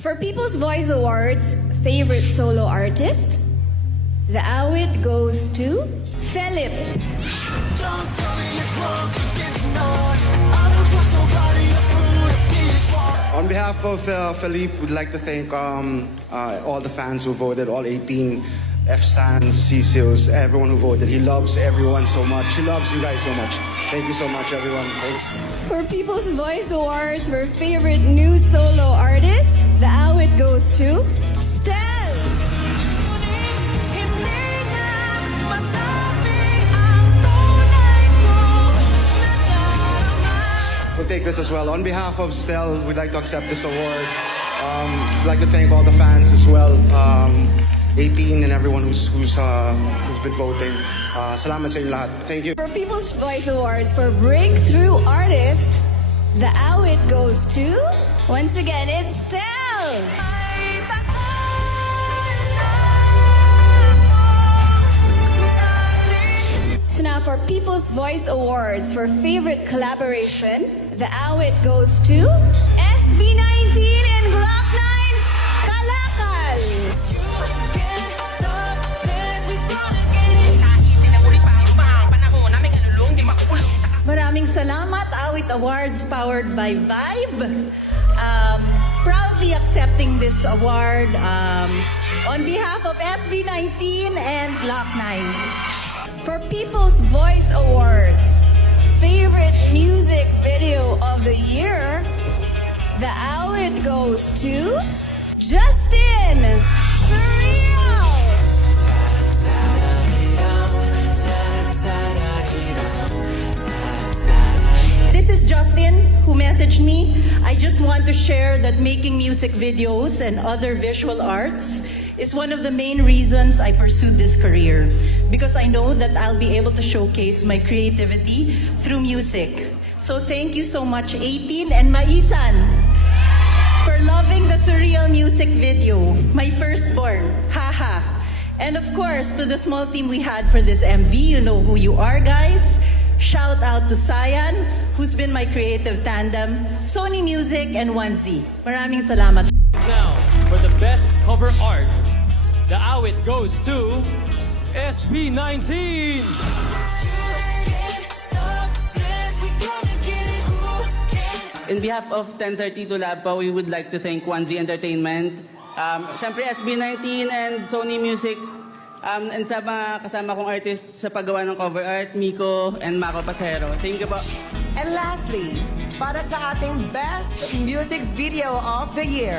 For People's Voice Awards, favorite solo artist, the award goes to Philip. Don't tell me it's wrong, 'cause it's not. I don't trust nobody, I put up this wall. On behalf of Philippe, we'd like to thank all the fans who voted, all 18 F-stands, CCOs, everyone who voted. He loves everyone so much. He loves you guys so much. Thank you so much, everyone. Thanks. For People's Voice Awards, for favorite new solo artist, the award goes to Stel. Hindi na masabi ang tunay kong nadarama. We'll take this as well. On behalf of Stel, we'd like to accept this award. We'd like to thank all the fans as well. 18 and everyone who's been voting. Salamat sa inyo lahat. Thank you. For People's Voice Awards, for breakthrough artist, the award goes to, once again, it's Stel. Ay, taon na So now for People's Voice Awards, for favorite collaboration, the award goes to SB19 and Glock 9, Kalakal. can't stop this, we gonna get it. Kahit sinaulit pa ang lumang panahon na may kalulong di makukulong sa Maraming salamat, Awit Awards powered by Vibe. Proudly accepting this award on behalf of SB19 and Glock 9. For People's Voice Awards, favorite music video of the year, the award goes to Justin Surreal. This is Justin who messaged me. I just want to share that making music videos and other visual arts is one of the main reasons I pursued this career, because I know that I'll be able to showcase my creativity through music. So thank you so much, 18 and Maisan, for loving the surreal music video, my firstborn, haha. And of course, to the small team we had for this MV, you know who you are, guys. Shout out to Sayan, who's been my creative tandem, Sony Music, and 1Z. Maraming salamat. Now, for the best cover art, the award goes to SB19. stop this, we gonna get it. Who can In behalf of 1032 Labpa, we would like to thank 1Z Entertainment, syempre SB19 and Sony Music, and sa mga kasama kong artists sa paggawa ng cover art, Miko and Mako Pasero. Thank you po. And lastly, para sa ating Best Music Video of the Year,